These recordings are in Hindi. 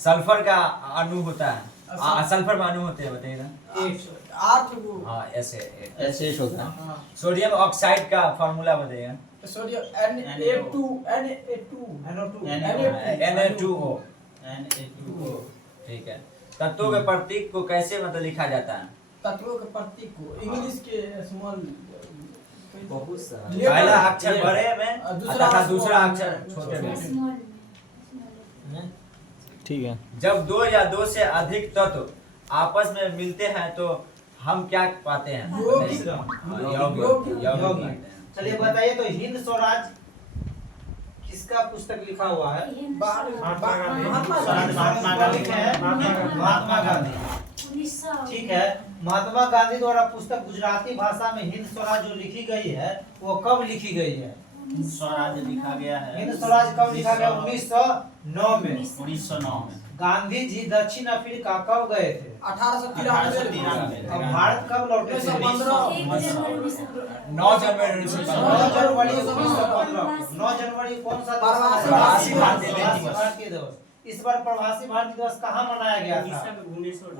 सल्फर का अणु होता है, सल्फर में अणु होते हैं बताइए ना। 8 गो। हाँ ऐसे ऐसे होता है। हाँ सोडियम ऑक्साइड का फॉर्मूला बताइए। Sodium Na2O। ठीक है। तत्वों के प्रतीक को कैसे मतलब लिखा जाता है? तत्वों के प्रतीक को इंग्लिश के स्मॉल बहुत सारा। पहला अक्षर बड़े में तथा दूसरा अक्षर छोटे में। ठीक है। जब दो या दो से अधिक तत्व आपस में मिलते हैं तो हम क्या पाते हैं? यौगिक। यौगिक। चलिए बताइए तो हिंद स्वराज किसका पुस्तक लिखा हुआ है? महात्मा गांधी है। महात्मा गांधी। ठीक है। महात्मा गांधी द्वारा पुस्तक गुजराती भाषा में हिंद स्वराज जो लिखी गई है वो कब लिखी गई है? स्वराज लिखा गया है। हिंद स्वराज कब लिखा गया? 1909 में। 1909 में। गांधी जी दक्षिण अफ्रीका कब गए थे? 1893। अब भारत कब लौटे थे? 9 जनवरी 1915। 9 जनवरी कौन सा प्रवासी भारतीय दिवस? इस बार प्रवासी भारतीय दिवस कहाँ मनाया गया था?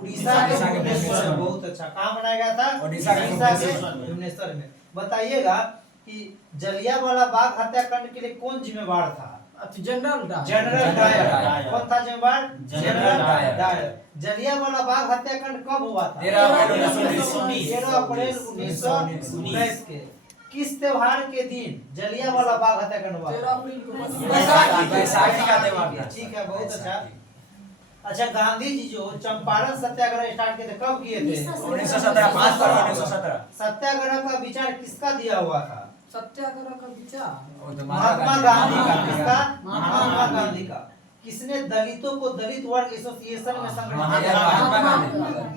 उड़ीसा के भुवनेश्वर में। बहुत अच्छा। कहाँ मनाया गया था? उड़ीसा के भुवनेश्वर में। बताइएगा कि जलियांवाला बाग हत्याकांड के लिए कौन जिम्मेवार था? General Dyer. कौन था जिम्मेवार? General Dyer. जलियांवाला बाग हत्याकांड कब हुआ था? 13 अप्रैल 1919 के किस त्योहार के दिन जलियांवाला बाग हत्याकांड हुआ? 13 अप्रैल को। बैसाखी का त्योहार। ठीक है, बहुत अच्छा। अच्छा, गांधी जी जो चंपारण सत्याग्रह स्टार्ट किए थे कब किए थे? 1917 5 फरवरी 1917। सत्याग्रह का विचार किसका दिया हुआ था? सत्याग्रह का विचार महात्मा गांधी का। किसका? महात्मा गांधी का। किसने दलितों को दलित वर्ग एसोसिएशन में संगठित किया? महात्मा गांधी।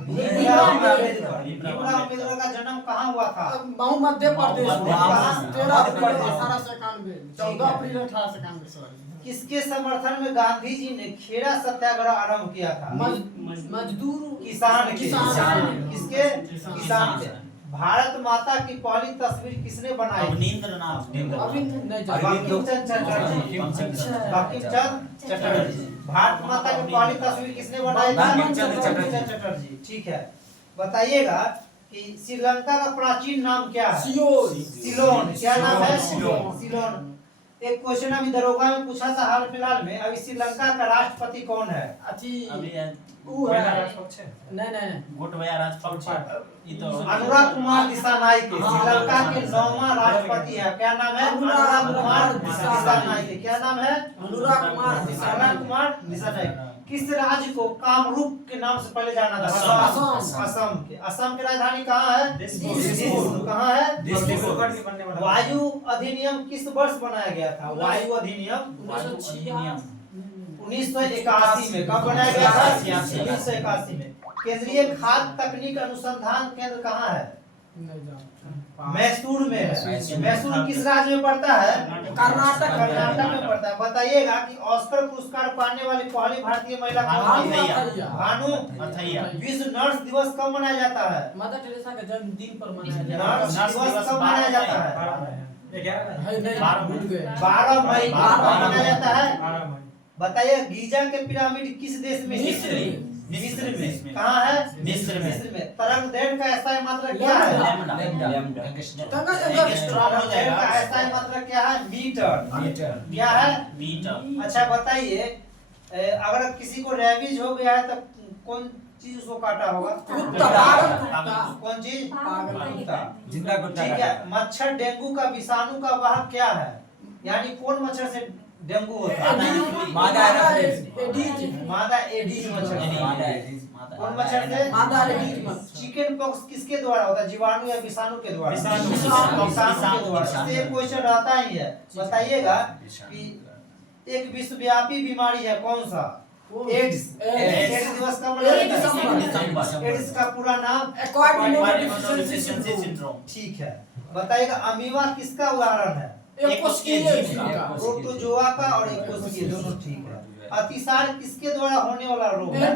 भीमराव अम्बेडकर। भीमराव अम्बेडकर का जन्म कहाँ हुआ था? मध्य प्रदेश में। 13 अप्रैल 1891। 14 अप्रैल 1891। किसके समर्थन में गांधी जी ने खेड़ा सत्याग्रह आरंभ किया था? मजदूर किसान के। किसान। किसके? किसान के। भारत माता की पहली तस्वीर किसने बनाई? अवनींद्रनाथ। बंकिमचंद्र चटर्जी। भारत माता की पहली तस्वीर किसने बनाई? बंकिमचंद्र चटर्जी। ठीक है। बताइएगा कि श्रीलंका का प्राचीन नाम क्या है? सिलोन। क्या नाम है? सिलोन। एक क्वेश्चन अभी दरोगा में पूछा था हाल फिलहाल में, अभी श्रीलंका का राष्ट्रपति कौन है? नहीं गोटबाया राजपक्ष। अनुराग कुमार दिसानायके श्रीलंका के 9वां राष्ट्रपति है। क्या नाम है? अनुराग कुमार दिसानायके। क्या नाम है? अनुराग कुमार दिसानायके। किस राज्य को कामरूप के नाम से पहले जाना था? असम के। असम की राजधानी कहाँ है? कहाँ है? वायु अधिनियम किस वर्ष बनाया गया था? वायु अधिनियम 1981 में। कब बनाया गया था? 1981 में। केंद्रीय खाद्य तकनीक अनुसंधान केंद्र कहाँ है? मैसूर में है। मैसूर किस राज्य में पड़ता है? कर्नाटक में पड़ता है। बताइएगा कि ऑस्कर पुरस्कार पाने वाली पहली भारतीय महिला कौन थी? भानु अथैया। विश्व नर्स दिवस कब मनाया जाता है? मदर टेरेसा का जन्मदिन पर मनाया जाता है। नर्स दिवस कब मनाया जाता है? 12 मई को मनाया जाता है। बताइए गीजा के पिरामिड किस देश में? मिस्र में। कहाँ है? मिस्र में। तरंग दैर्घ्य का ऐसा मात्रा क्या है? ऐसा मात्रा क्या है? मीटर। क्या है? मीटर। अच्छा बताइए, अगर किसी को रेबीज हो गया है तो कौन चीज उसको काटा होगा? कौन चीज? जिंदा कुत्ता। ठीक है। मच्छर डेंगू का विषाणु का वाहक क्या है? यानी कौन मच्छर से डेंगू होता है? मादा एडीज मच्छर। कौन मच्छर से? चिकन पॉक्स किसके द्वारा होता है? जीवाणु या विषाणु के द्वारा? विषाणु के द्वारा। इससे एक क्वेश्चन रहता ही है। बताइएगा कि एक विश्वव्यापी बीमारी है कौन सा? एड्स। एड्स दिवस कब मनाया जाता है? एड्स का पूरा नाम? ठीक है। बताइएगा अमीबा किसका उदाहरण है? प्रोटोजोआ का और एकोस्किया दोनों। ठीक है। अतिसार किसके द्वारा होने वाला रोग है?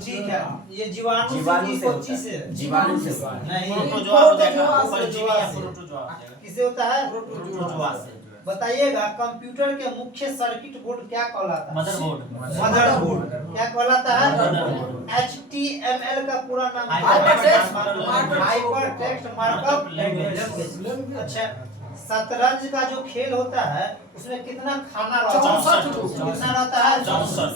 ठीक है। ये जीवाणु से नहीं, किसे होता है? बताइएगा कंप्यूटर के मुख्य सर्किट बोर्ड क्या कहलाता है? मदरबोर्ड। मदरबोर्ड। क्या कहलाता है? मदरबोर्ड। HTML का पूरा नाम हाइपरटेक्स्ट मार्कअप लैंग्वेज। अच्छा, शतरंज का जो खेल होता है उसमें कितना खाना रहता है? 64 गो। कितना रहता है? 64।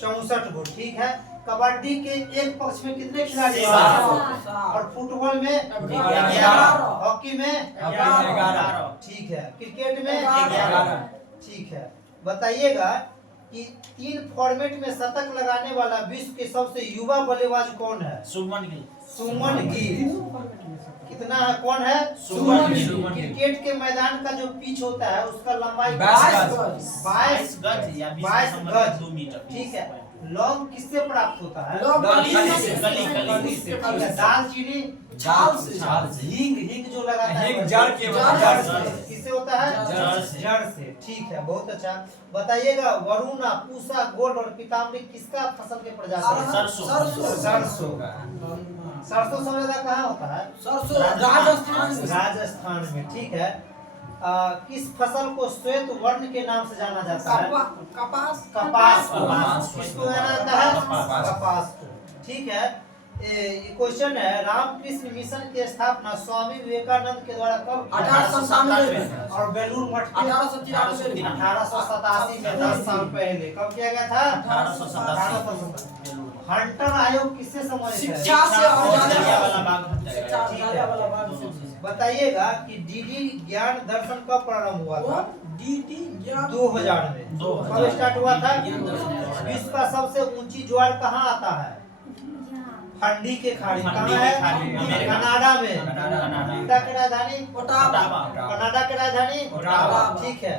64 गो। ठीक है। कबड्डी के एक पक्ष में कितने खिलाड़ी सात। हैं? और फुटबॉल में 11। हॉकी में 11। ठीक है। क्रिकेट में 11। ठीक है। बताइएगा कि 3 फॉर्मेट में शतक लगाने वाला विश्व के सबसे युवा बल्लेबाज कौन है? सुमन गिल। सुमन गिल। कितना है? कौन है? सुमन गिल। क्रिकेट के मैदान का जो पिच होता है उसका लंबाई 22 22 गज या 22 गज। 2 मीटर। ठीक है। लौंग किससे प्राप्त होता है? लोग गली गली से, से गली, गली से। ठीक है। दालचीनी छाल से। हींग जो लगाता है हींग जड़ के जड़ से। किससे होता है? जड़ से। जड़ से। ठीक है, बहुत अच्छा। बताइएगा वरुणा, पूसा, गोल्ड और पीताम्बरी किसका फसल के प्रजाति है? सरसों। सरसों। सरसों संवेदा कहाँ होता है? सरसों राजस्थान में। राजस्थान में। ठीक है। किस फसल को श्वेत वर्ण के नाम से जाना जाता है? कपास। कपास को। कपास को। किसको जाना जाता है? कपास। कपास को। ठीक है। ये क्वेश्चन है, रामकृष्ण मिशन की स्थापना स्वामी विवेकानंद के द्वारा कब किया? 1897 में। और बेलूर मठ के 1893 में। 1887 में, 10 साल पहले। कब किया गया था? 1887। हंटर आयोग किससे संबंधित है? शिक्षा से और जलियांवाला बाग हत्याकांड। ठीक है। बताइएगा कि डीडी ज्ञान दर्शन कब प्रारंभ हुआ था? डीडी ज्ञान 2000 में। 2000 कब स्टार्ट हुआ था? ज्ञान दर्शन। विश्व का सबसे ऊंची ज्वार कहाँ आता है? फंडी के खाड़ी। फंडी कहाँ के है? खाड़ी, अमेरिका। कनाडा में। कनाडा। कनाडा की राजधानी? ओटावा। कनाडा की राजधानी? ओटावा। ठीक है।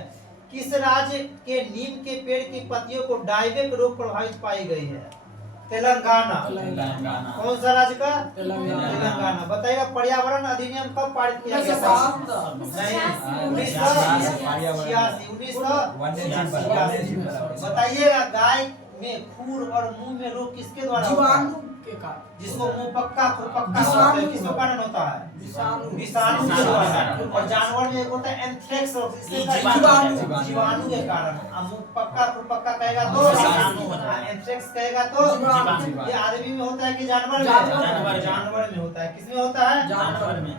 किस राज्य के नीम के पेड़ की पत्तियों को डायबेक रोग प्रभावित पाई गई है? तेलंगाना। तेलंगाना। कौन सा राज्य का? तेलंगाना। तेलंगाना। बताइएगा पर्यावरण अधिनियम कब पारित किया गया था? 1986। बताइएगा गाय में खुर और मुंह में रोग किसके द्वारा होता है? जीवाणु के कारण। जिसको मुंह पक्का खुर पक्का विषाणु। होता है, किसके कारण होता है? विषाणु। विषाणु के द्वारा। और जानवर में एक होता है एंथ्रेक्स रोग, इसके जीवाणु। जीवाणु के कारण। मुंह पक्का खुर पक्का कहेगा तो विषाणु होता है। एंथ्रेक्स कहेगा तो जीवाणु। ये आदमी में होता है कि जानवर में? जानवर। जानवर में होता है। किसमें होता है? जानवर में।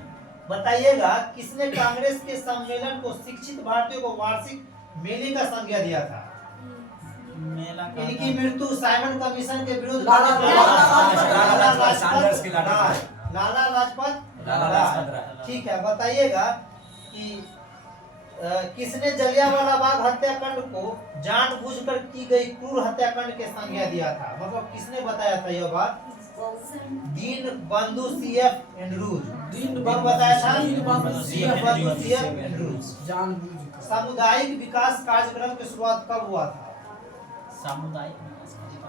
बताइएगा किसने कांग्रेस के सम्मेलन को शिक्षित भारतीयों को वार्षिक मेले का संज्ञा दिया था? मेला का इनकी मृत्यु साइमन कमीशन के विरुद्ध लाला लाजपत राय। राय। ठीक है। बताइएगा कि किसने जलियांवाला बाग हत्याकांड को जानबूझकर की गई क्रूर हत्याकांड के संज्ञा दिया था? मतलब किसने बताया था यह बात? दीन बंधु सीएफ एंड्रूज। कब बताया था? दीन बंधु सीएफ एंड्रूज। जानबूझकर। सामुदायिक विकास कार्यक्रम की शुरुआत कब हुआ था? सामुदायिक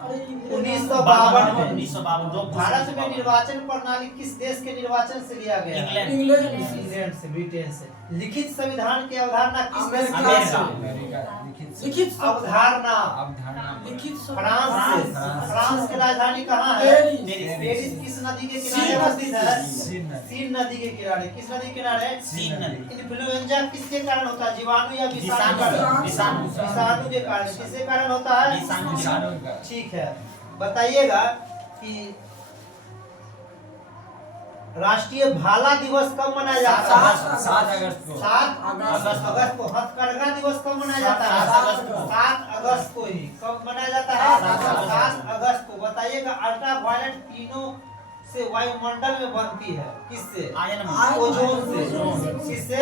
1952 में। 1952। भारत में निर्वाचन प्रणाली किस देश के निर्वाचन से लिया गया? इंग्लैंड। इंग्लैंड से, ब्रिटेन से। लिखित संविधान की अवधारणा किस देश की? अमेरिका। लिखित अवधारणा लिखित फ्रांस से। फ्रांस की राजधानी कहाँ है? पेरिस। किस नदी के किनारे स्थित है? सीन नदी के किनारे। किस नदी के किनारे? सीन नदी। इन्फ्लुएंजा किसके कारण होता है? जीवाणु या विषाणु के कारण? विषाणु। विषाणु के कारण। किसके कारण होता है? विषाणु। ठीक है। बताइएगा कि राष्ट्रीय भाला दिवस कब मनाया जाता है? 7 अगस्त को। 7 अगस्त को। हथकरघा दिवस कब मनाया जाता है? 7 अगस्त को ही। कब मनाया जाता है? 7 अगस्त को। बताइएगा अल्ट्रावायलेट किरणों से वायुमंडल में बनती है। किससे? आयन ओजोन से। किससे?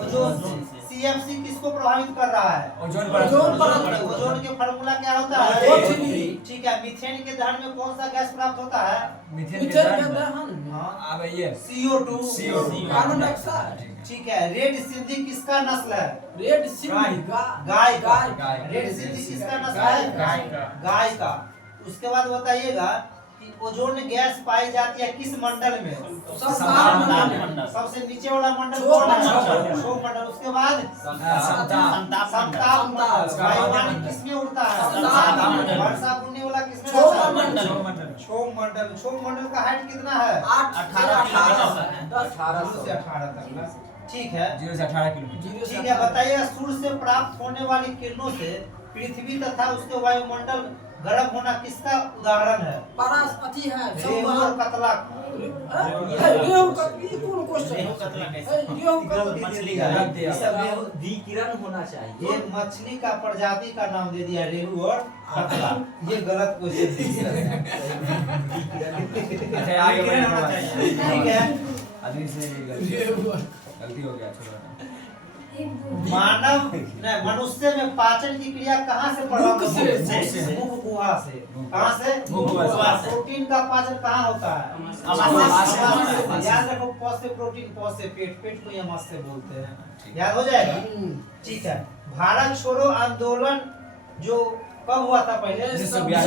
ओजोन से। सीएफसी किसको प्रभावित कर रहा है? ओजोन ओजोन के फार्मूला क्या होता है? O3। ठीक है। मीथेन के दहन में कौन सा गैस प्राप्त होता है? मीथेन मिथेन के के दहन। दहन। हाँ, अब ये CO2। Carbon dioxide. ठीक है। रेड सिंधी किसका नस्ल है? रेड सिंधी। गाय का। गाय। रेड सिंधी किसका नस्ल है? गाय का। गाय का। उसके बाद बताइएगा कि ओजोन गैस पाई जाती है किस मंडल में? मंडल। सबसे नीचे वाला मंडल क्षोभ कौन है? मंडल। क्षोभ मंडल। उसके बाद समताप। समताप मंडल। वायुयान किसमें उड़ता है? समताप मंडल। वर्षा बुनने वाला किसमें क्षोभ रहता है? मंडल। क्षोभ मंडल। क्षोभ मंडल का हाइट कितना है? 18 किलोमीटर। 10 से 18 तक ना। ठीक है 0 से 18 किलोमीटर। ठीक है, बताइए सूर्य से प्राप्त होने वाली किरणों से पृथ्वी तथा उसके वायुमंडल गर्म होना किसका उदाहरण है? परास अथी है रेहू और कतला। रेहू कतली कौन क्वेश्चन रेहू कतला कैसे? रेहू कतला मछली का का ये सब विकिरण होना चाहिए। ये मछली का प्रजाति का नाम दे दिया रेहू और कतला। ये गलत क्वेश्चन दिया है। अच्छा आगे बढ़ना चाहिए। ठीक है, आदमी से गलती हो गया, छोड़ो। मानव नहीं मनुष्य में पाचन की क्रिया कहाँ से प्रभावित मुख होती से। है? मुख गुहा से। कहाँ से? मुख गुहा से। प्रोटीन का पाचन कहाँ होता है? अमाशय से। याद रखो, प से प्रोटीन, प से पेट, पेट को अमाशय बोलते हैं। याद हो जाएगा? ठीक है। भारत छोड़ो आंदोलन जो कब हुआ था पहले? 1942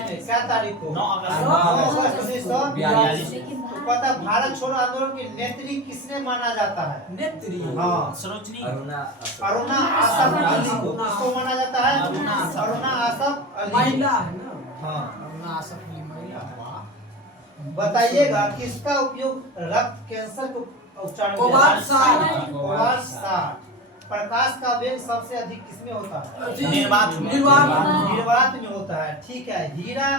में। क्या तारीख को? 9 अगस्त 9 अगस्त 1942। 1942 तो पता भारत छोड़ो आंदोलन की नेत्री किसने माना जाता है? नेत्री हाँ, सरोजनी अरुणा आसफ अली को। किसको माना जाता है? अरुणा आसफ अली। महिला है ना। हाँ, अरुणा आसफ अली महिला है। बताइएगा किसका उपयोग रक्त कैंसर को उपचार में कोबाल्ट किया जाता है? 60। कोबाल्ट 60। प्रकाश का वेग सबसे अधिक किसमें होता है? निर्वात में। निर्वात में होता है। ठीक है। हीरा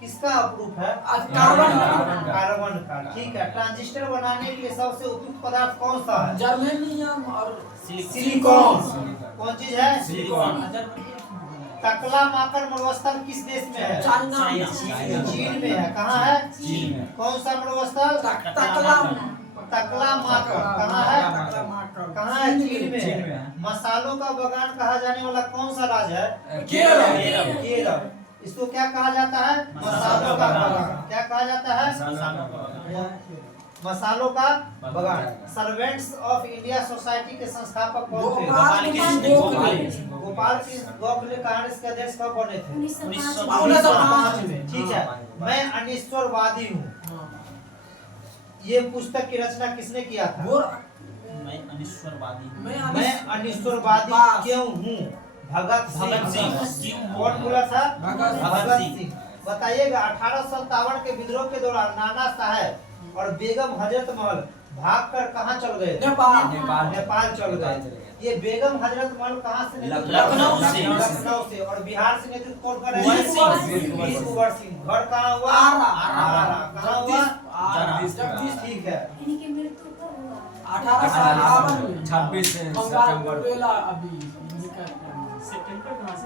किसका अपरूप है? कार्बन का। ठीक है। ट्रांजिस्टर बनाने के लिए सबसे उपयुक्त पदार्थ कौन सा है? जर्मेनियम और सिलिकॉन। कौन चीज है? सिलिकॉन। टकला माकर मरुस्थल किस देश में है? चाइना चीन में है। कहाँ है? चीन में। कौन सा मरुस्थल? टकला माकर। कहाँ है? कहाँ है? चीन में चीन है। में है। मसालों का बगान कहा जाने वाला कौन सा राज्य है? केरल। केरल। इसको क्या कहा जाता है? मसालों का बगान। क्या कहा जाता है? मसालों का बगान। सर्वेंट्स ऑफ इंडिया सोसाइटी के संस्थापक कौन थे? गोपाल कृष्ण गोखले। गोपाल कृष्ण गोखले कांग्रेस के अध्यक्ष कब बने थे? 1905 में। ठीक है। मैं अनिश्वरवादी हूँ, ये पुस्तक की रचना किसने किया था? मैं अनिश्वरवादी हूँ। मैं अनिश्वरवादी क्यों हूँ? भगत सिंह। कौन बोला था? भगत सिंह। बताइएगा 1857 के विद्रोह के दौरान नाना साहेब और बेगम हजरत महल भागकर कहाँ चल गए? नेपाल चल गए। ये बेगम हजरत महल कहाँ से? लखनऊ से। और बिहार से नेतृत्व कौन कर रहे हैं? वीर कुंवर सिंह। घर कहाँ हुआ? आरा। कहाँ हुआ? जगदीश। ठीक है। 26 सितंबर।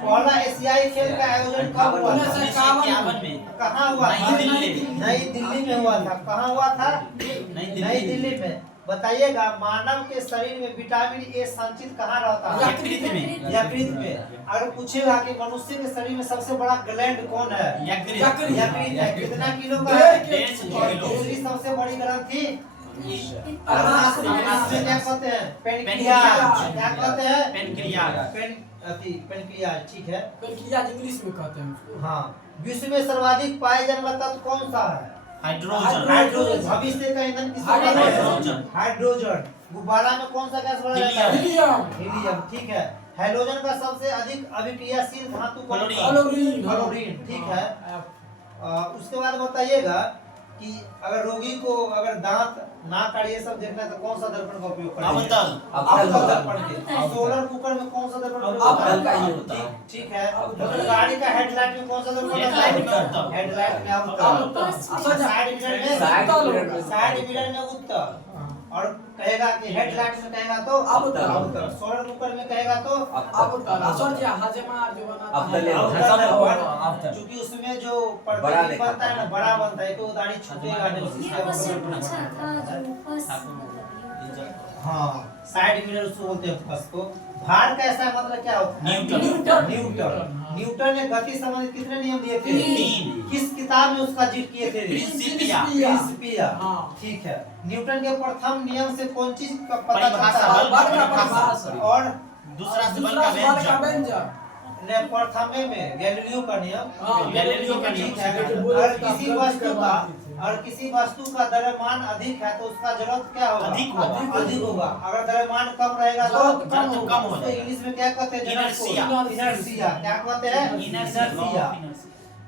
पहला एशियाई खेल का आयोजन कब हुआ था? 1951 में। कहाँ हुआ था? नई दिल्ली। नई दिल्ली में हुआ था। कहाँ हुआ था? नई नई दिल्ली में। बताइएगा मानव के शरीर में विटामिन ए संचित कहाँ रहता है? यकृत में। यकृत में। अगर पूछेगा कि मनुष्य के शरीर में सबसे बड़ा ग्लैंड कौन है? यकृत। यकृत है। कितना किलो का है? 1.5 और किलो। दूसरी सबसे बड़ी ग्रंथि अनास में क्या कहते हैं? पेनक्रियाज। क्या कहते हैं? पेनक्रियाज। पेनक्रियाज। ठीक है। इंग्लिश में कहते हैं उसको। हाँ। विश्व में सर्वाधिक पाए जाने वाला तत्व कौन सा है? हाइड्रोजन। हाइड्रोजन। भविष्य का ईंधन किसको कहते हैं? हाइड्रोजन। गुब्बारा में कौन सा गैस भरा जाता है? हीलियम। हीलियम। ठीक है। हाइड्रोजन का सबसे अधिक अभिक्रियाशील धातु कौन सा है? क्लोरीन। क्लोरीन। ठीक है। उसके बाद बताइएगा कि अगर रोगी को अगर दांत नाक और ये सब देखना है तो कौन सा दर्पण का उपयोग करें? अवतल। दर्पण के। सोलर कुकर में कौन सा दर्पण का उपयोग अवतल करें? का ही होता है। ठीक है। गाड़ी का हेडलाइट में कौन सा दर्पण हेडलाइट में होता है? उत्तर। हेडलाइट में उत्तर। अवतल। साइड मिरर में साइड मिरर में उत्तर। और कहेगा कि हेडलाइट में कहेगा तो अवतल। सोलर कुकर में कहेगा तो अवतल। क्योंकि उसमें जो प्रतिबिंब बनता है ना बड़ा बनता है तो दाढ़ी छूटेगा नहीं। हाँ, साइड मिरर उसको बोलते हैं फोकस को। भार का ऐसा मतलब क्या होता है? न्यूटन ने गति संबंधी कितने नियम दिए थे? 3। किस किताब में उसका जिक्र किए थे? प्रिंसिपिया। हाँ। ठीक है। न्यूटन के प्रथम नियम से कौन चीज का पता परिभाषा, चलता बल है? का परिभाषा। और दूसरा से बल का व्यंजन। ने प्रथमे में गैलीलियो का नियम। गैलीलियो का नियम। ठीक है। और किसी वस्तु का द्रव्यमान अधिक है तो उसका जड़त्व क्या होगा? अधिक होगा। अगर द्रव्यमान कम रहेगा तो जड़त्व कम होगा। उसको इंग्लिश में क्या कहते हैं? इनर्शिया। इनर्शिया। क्या कहते हैं? इनर्शिया।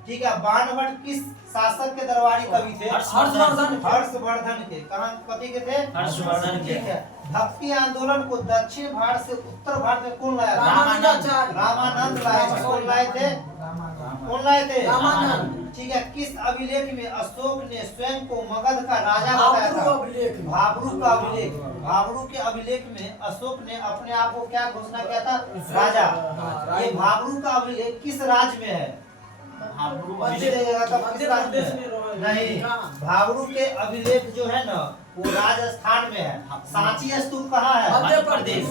ठीक है। बाणभट्ट किस शासक के दरबारी कवि थे? हर्षवर्धन। हर्षवर्धन के। कहाँ कवि के थे? हर्षवर्धन के। ठीक है। भक्ति आंदोलन को दक्षिण भारत से उत्तर भारत में कौन लाया था? रामानंद। रामानंद लाए थे। कौन लाए थे? कौन लाए थे? रामानंद। ठीक है। किस अभिलेख में अशोक ने स्वयं को मगध का राजा बताया भाब्रू था? अभिलेख। भाब्रू का अभिलेख। भाब्रू के अभिलेख में अशोक ने अपने आप को क्या घोषणा किया था? राजा। हाँ, ये भाब्रू का अभिलेख किस राज्य में है? मध्य रहेगा तो किस राज्य में है? नहीं, भाब्रू के अभिलेख जो है ना वो राजस्थान में है। सांची स्तूप कहाँ है? मध्य प्रदेश।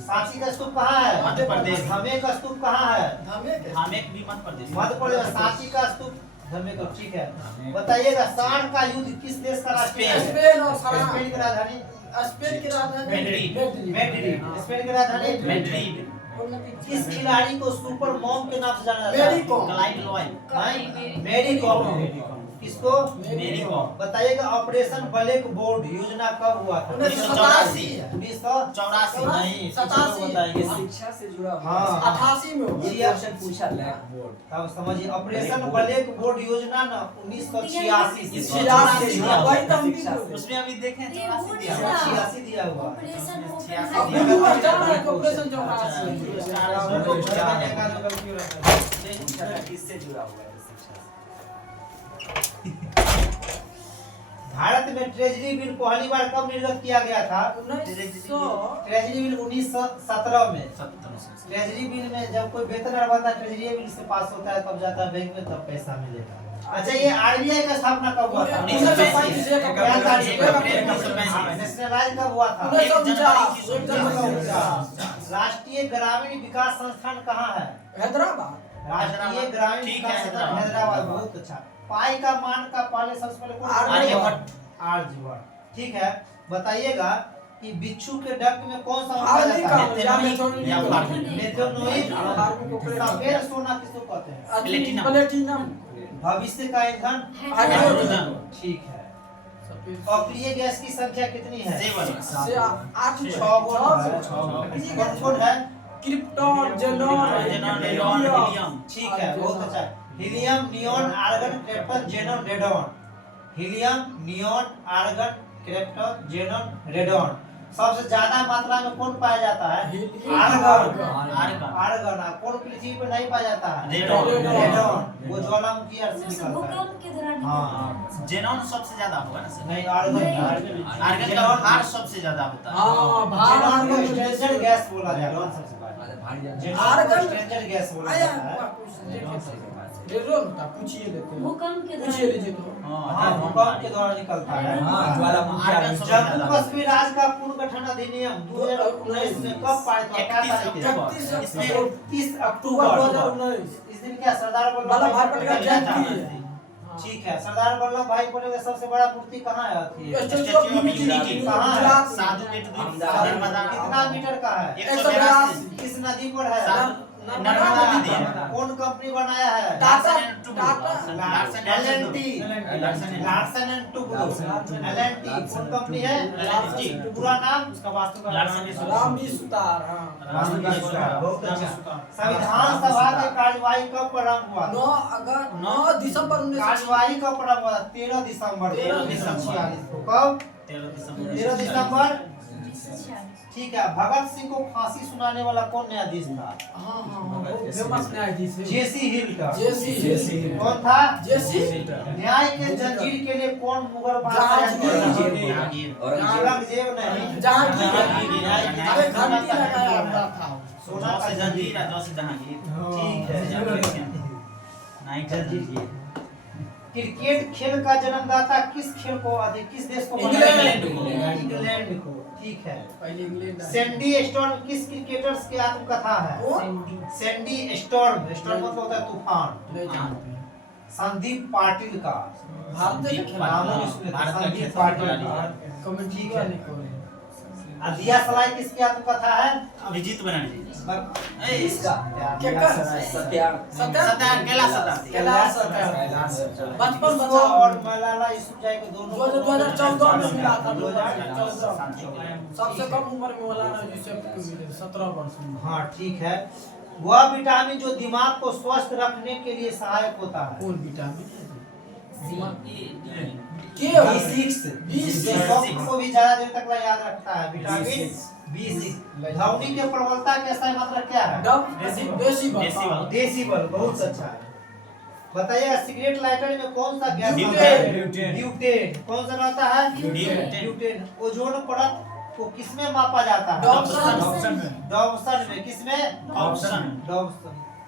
सांची का स्तूप कहाँ है? मध्य प्रदेश। धमे का स्तूप कहाँ है? धामेक भी मध्य प्रदेश। मध्य प्रदेश। सांची का स्तूप धमे का। ठीक है। बताइएगा सार का युद्ध किस देश का राष्ट्रीय है? स्पेन और फ्रांस। स्पेन की राजधानी स्पेन की राजधानी मैड्रिड। मैड्रिड। स्पेन की राजधानी मैड्रिड। किस खिलाड़ी को सुपर मॉम के नाम से जाना जाता है? मेरी कॉम। Clyde Lloyd. नहीं, मेरी कॉम। किसको? मेरी कॉम। बताइएगा ऑपरेशन ब्लैक बोर्ड योजना कब हुआ था? 1984। 1984। नहीं, 87। बताएंगे। शिक्षा से जुड़ा हुआ हाँ। 88 में हुआ। ये क्वेश्चन पूछा ब्लैक बोर्ड। अब समझिए ऑपरेशन ब्लैक बोर्ड योजना ना 1986 से 86 वही तो हम भी शिक्षा बोल से। रहे उसमें अभी देखें ये वो 84 नहीं दिया था। हुआ है। 86 दिया हुआ। ऑपरेशन अब भी बात चल रहा है ऑपरेशन 84। शिक्षा किससे जुड़ा हुआ है शिक्षा से? भारत में ट्रेजरी बिल पहली बार कब निर्गत किया गया था? 1900 ट्रेजरी बिल 1917 में। ट्रेजरी बिल में जब कोई वेतन बढ़ता है ट्रेजरी बिल से पास होता है तब जाता है बैंक में तब पैसा मिलेगा। अच्छा ये आरबीआई का स्थापना कब हुआ था? 1935 क्या तारीख एक को? अप्रैल 1935। नेशनलाइज कब हुआ था? 1949 राष्ट्रीय ग्रामीण विकास संस्थान कहाँ है? हैदराबाद। राष्ट्रीय ग्रामीण ठीक विकास है, संस्थान हैदराबाद। बहुत अच्छा। पाई का मान का पहले सबसे पहले कौन? आर्यभट्ट। आर्यभट्ट। ठीक है। बताइएगा कि बिच्छू के डंक में कौन सा हार्दी का या मेथनोइड या मेथनोइड। मेथनोइड। हार्दी को सफेद सोना किसको कहते हैं? प्लेटिनम। प्लेटिनम। भविष्य का ईंधन। हाइड्रोजन। ठीक है। अक्रिय गैस की संख्या कितनी है? 7। से 8 छह गुण है। कौन कौन है? Krypton, xenon, helium. ठीक है, बहुत अच्छा। Helium, neon, argon, krypton, xenon, radon. Helium, neon, argon, krypton, xenon, radon. सबसे ज्यादा मात्रा में कौन पाया जाता है? आर्गन। आर्गन। कौन पृथ्वी पर नहीं पाया जाता है? रेडॉन। रेडॉन। वो ज्वालामुखी अर्थ से निकलता है। भूकंप के दौरान हाँ। जेनॉन सबसे ज्यादा होगा ना सर? नहीं, आर्गन। आर्गन का भार सबसे ज्यादा होता है। हाँ, भार जेनॉन को आर्गन। स्ट्रेंजर गैस बोला जाता है। जेनॉन को आर्गन। स्ट्रेंजर गैस बोला आया जाता है। रेडॉन था, पूछिए लेते हैं। भूकंप के पूछिए लीजिए दौरान तो। हाँ, भूकंप के दौरान निकलता है। हाँ, ज्वालामुखी आर्गन सबसे जम्मू ज्यादा। कश्मीर राज्य का पुनर्गठन अधिनियम 2019 में कब पारित हुआ? क्या तारीख है? 31 अक्टूबर। 2019। इस दिन क्या सरदार वल्लभ भाई पटेल का जयंती है। ठीक है। सरदार वल्लभ भाई पटेल का सबसे बड़ा मूर्ति कहाँ है? स्टैच्यू ऑफ यूनिटी कहाँ है? गुजरात में। साधु के द्वीप नर्मदा। कितना मीटर का है? 182। किस नदी पर है? नर्मदा नदी है। कौन कंपनी बनाया है? Tata. L&T। Larsen and Toubro. L&T कौन कंपनी है? L&T। पूरा नाम उसका वास्तु का रामजी सुतार। हाँ। बहुत अच्छा। संविधान सभा की कार्यवाही कब प्रारंभ हुआ? 9 दिसंबर 1946। कार्यवाही कब प्रारंभ हुआ? 13 दिसंबर 13 1946 को। कब? 13 दिसंबर। ठीक है। भगत सिंह को फांसी सुनाने वाला कौन न्यायाधीश था? हाँ, फेमस न्यायाधीश है। जेसी हिल्टन। जेसी। कौन था? जेसी। न्याय के जंजीर के लिए कौन मुगल बादशाह? जहांगीर। औरंगजेब नहीं। जहांगीर। जहांगीर। अरे घंटी लगाया हुआ था। सोना का जौसे जंजीर है, जौसे जहांगीर। ठीक है। नहीं जंजीर। क्रिकेट खेल का जन्मदाता किस खेल को अधिक किस देश को? इंग्लैंड। इंग्लैंड को। ठीक है। पहले इंग्लैंड आया। सैंडी स्टॉर्म किस क्रिकेटर्स की आत्मकथा है? कौन? Sandy storm. स्टॉर्म मतलब होता है तूफान। नहीं जानते। संदीप पाटिल का भारत के खिलाफ। नाम नहीं सुने थे। भारत का संदीप खेल पाटिल खिलाड़ी का। कमेंट ठीक किया है। नहीं कोई। दिया सलाई किसकी आत्मकथा है? अभिजीत बनर्जी। ए, केकर? सत्याग्रह कैलाश सत्याग्रह। कैलाश सत्याग्रह। बचपन उसको बचा और मलाला यूसुफजई को दोनों को 2014 में मिला था। 2014। सबसे कम उम्र में मौलाना यूसुफ को मिले 17 वर्ष में। हाँ, ठीक है। वह विटामिन जो दिमाग को स्वस्थ रखने के लिए सहायक होता है। कौन विटामिन? B6 को भी ज्यादा देर तक याद रखता है। Vitamin B6। ध्वनि के प्रबलता के सही मात्रा क्या है? डेसिबल। बहुत अच्छा है। बताइए सिगरेट लाइटर में कौन सा गैस होता है? ब्यूटेन। कौन सा रहता है? ब्यूटेन। ओजोन परत को किसमें मापा जाता है? डॉप्सन में। किसमें? डॉप्सन।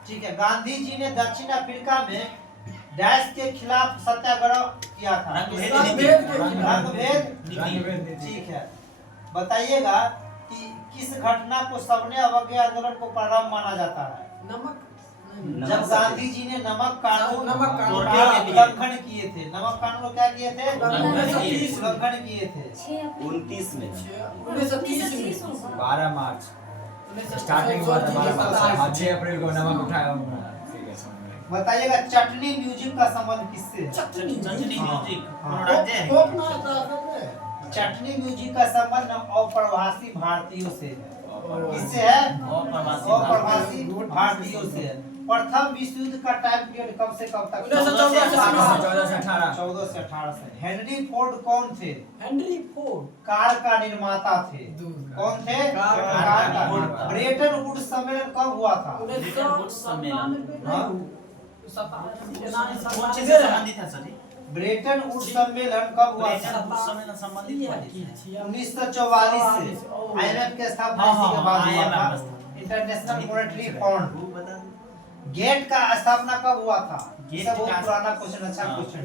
ठीक है। गांधी जी ने दक्षिण अफ्रीका में डैश के खिलाफ सत्याग्रह किया था। रंगभेद। ठीक है। बताइएगा कि किस घटना को सबने अवज्ञा आंदोलन को प्रारंभ माना जाता है? जब गांधी जी ने नमक कानून उल्लंघन किए थे। नमक कानून को क्या किए थे? उल्लंघन किए थे। 29 में 12 मार्च स्टार्टिंग हुआ था। 6 अप्रैल को नमक उठाया होगा। बताइएगा चटनी म्यूजिक का संबंध किससे है? चटनी म्यूजिक हाँ। कौन राज्य है? चटनी म्यूजिक का संबंध अप्रवासी भारतीयों से है। किससे है? अप्रवासी भारतीयों से है। प्रथम विश्व युद्ध का टाइम पीरियड कब से कब तक? 14 से 18। 14 से 18 से। हेनरी फोर्ड कौन थे? कार का निर्माता थे। कौन थे? कार का। ब्रेटन वुड सम्मेलन कब हुआ था? कौन चीज से संबंधित है सर? ब्रेटन वुड सम्मेलन कब हुआ था? संबंधित 1944 से। आईएमएफ के स्थापना इसी के बाद हुआ था। International monetary fund. गेट का स्थापना कब हुआ था? ये बहुत पुराना क्वेश्चन। अच्छा क्वेश्चन।